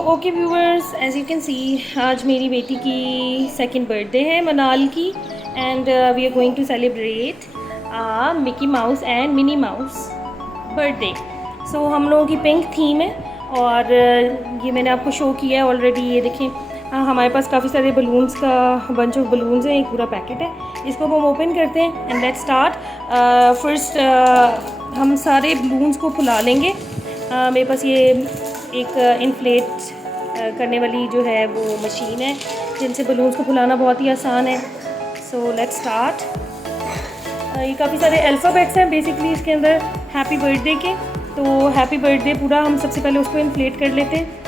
Okay viewers, as you can see आज मेरी बेटी की सेकंड बर्थडे है मनाल की, and we are going to celebrate Mickey Mouse and Minnie Mouse birthday. So हम लोगों की पिंक थीम है और ये मैंने आपको शो किया है ऑलरेडी। ये देखें, हमारे पास काफ़ी सारे बलून्स का बंच ऑफ बलून्स हैं, एक पूरा पैकेट है। इसको हम ओपन करते हैं एंड लेट्स स्टार्ट। फर्स्ट हम सारे बलून्स को फुला लेंगे। मेरे पास ये एक इन्फ्लेट करने वाली जो है वो मशीन है, जिनसे बलून्स को फुलाना बहुत ही आसान है। So let's start. ये काफ़ी सारे अल्फ़ाबेट्स हैं बेसिकली इसके अंदर हैप्पी बर्थडे के। तो हैप्पी बर्थडे पूरा हम सबसे पहले उसको इन्फ्लेट कर लेते हैं।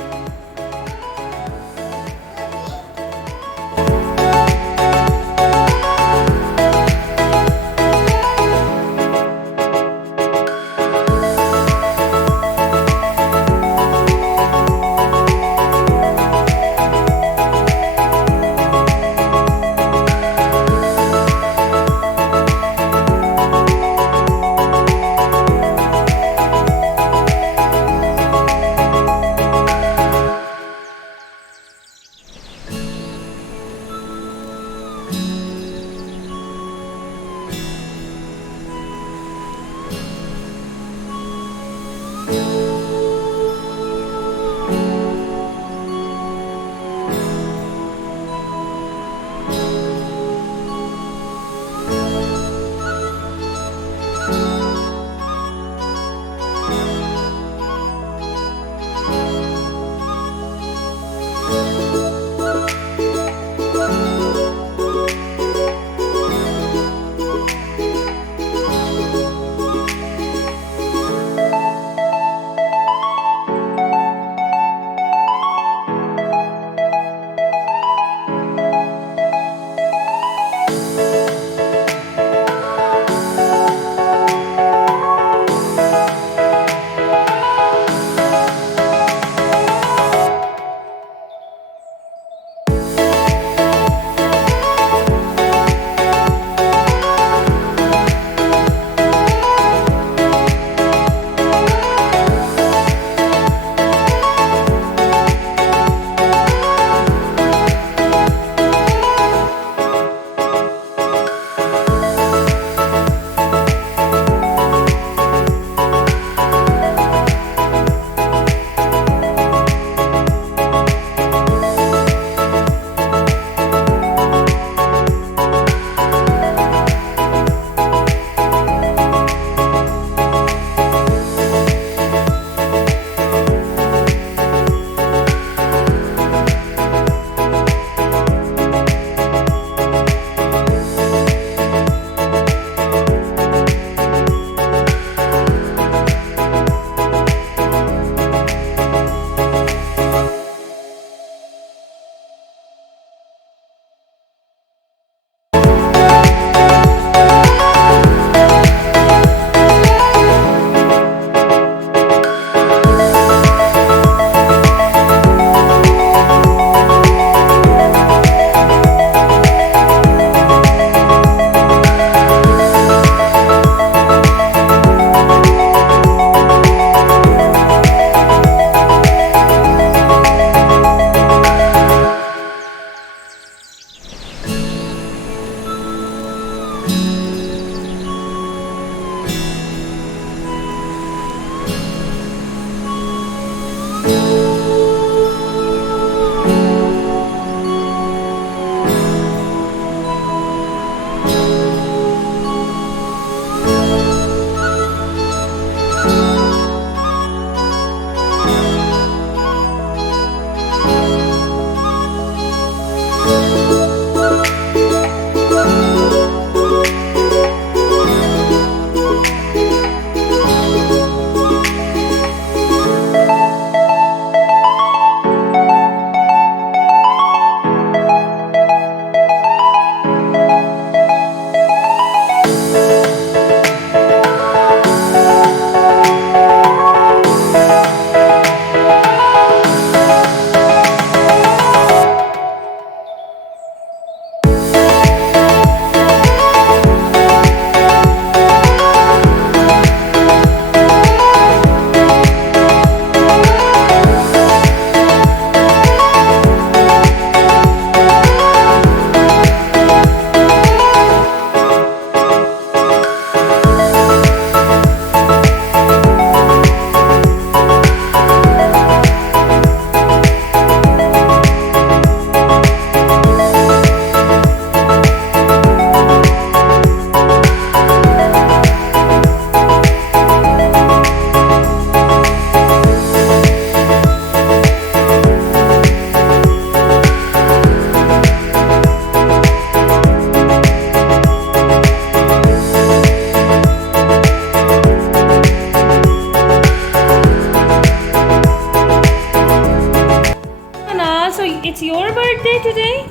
birthday today?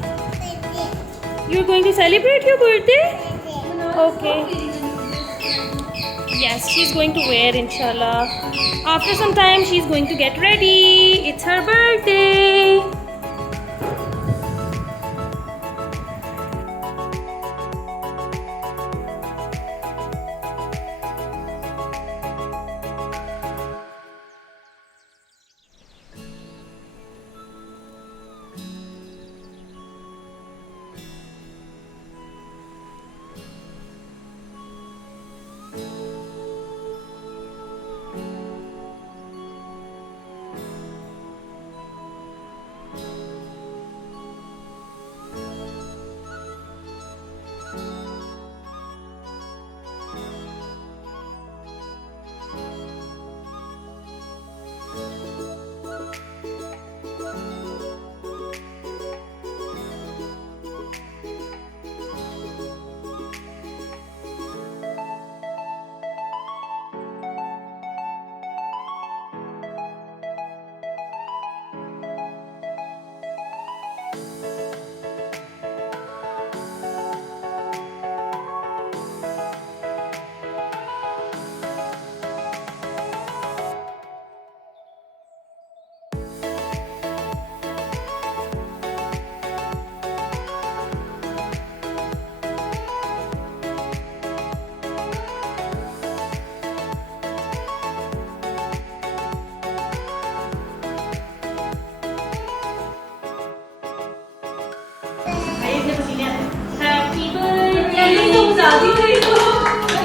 You're going to celebrate your birthday? Okay. Yes, she's going to wear, inshallah. After some time, she's going to get ready. It's her birthday. Happy birthday to you.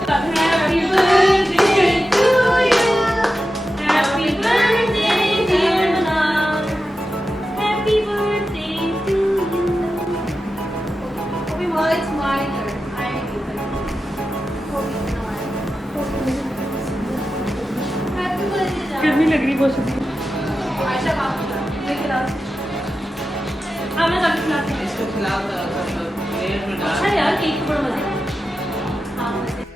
Happy birthday to you. Happy birthday, dear Manal. Happy birthday to you. Okay, well, it's my turn. I give it. Okay, now Happy birthday, John. गर्मी लग रही बहुत शुक्रिया आयशा बाप मैं खिला हाँ मैं कभी खिलाती हूँ इसको खिलाओ तो लेयर में डाल अच्छा यार केक तो बड़ा मजा है हाँ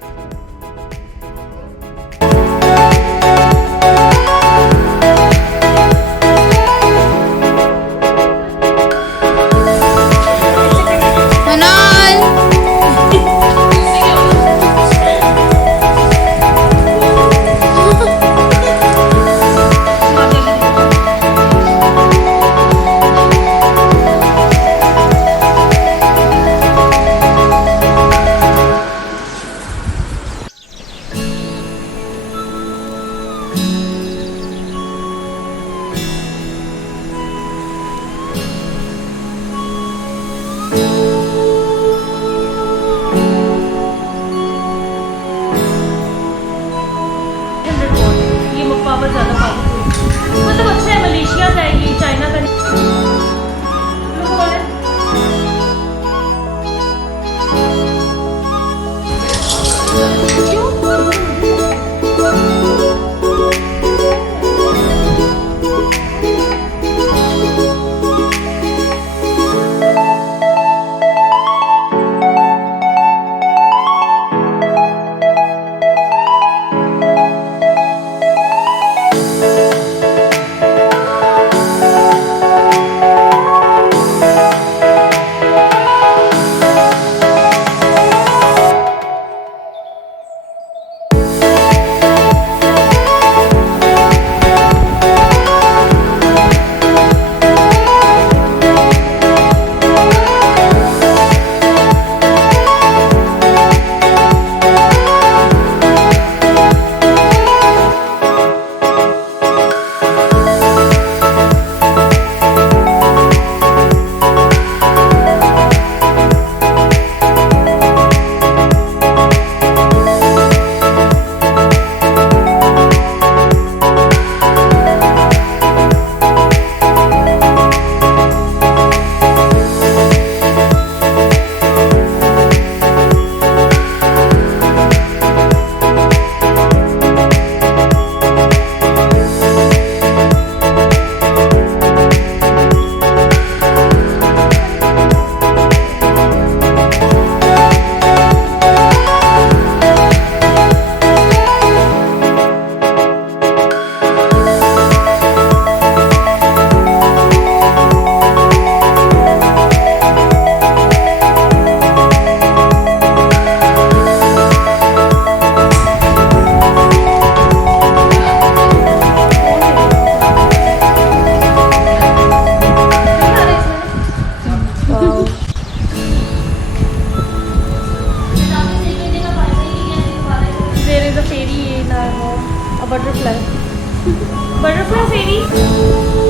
butterfly fairy.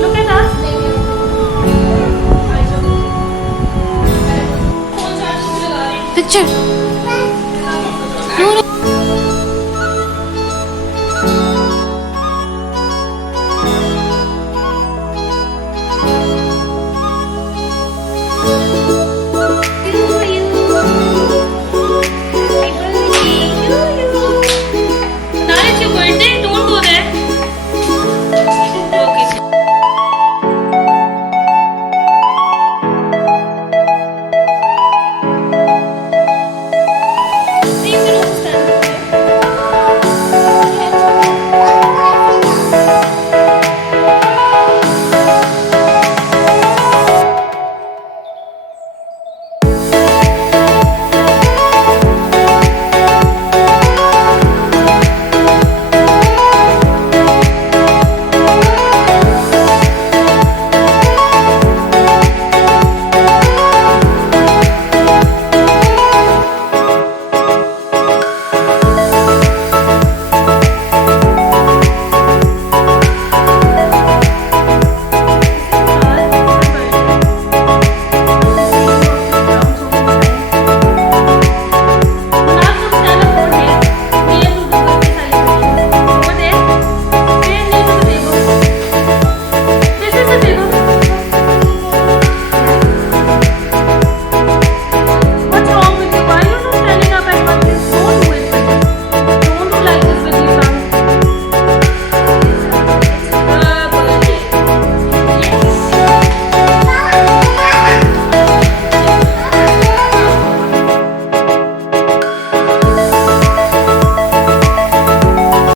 Look at us. Picture. No, no.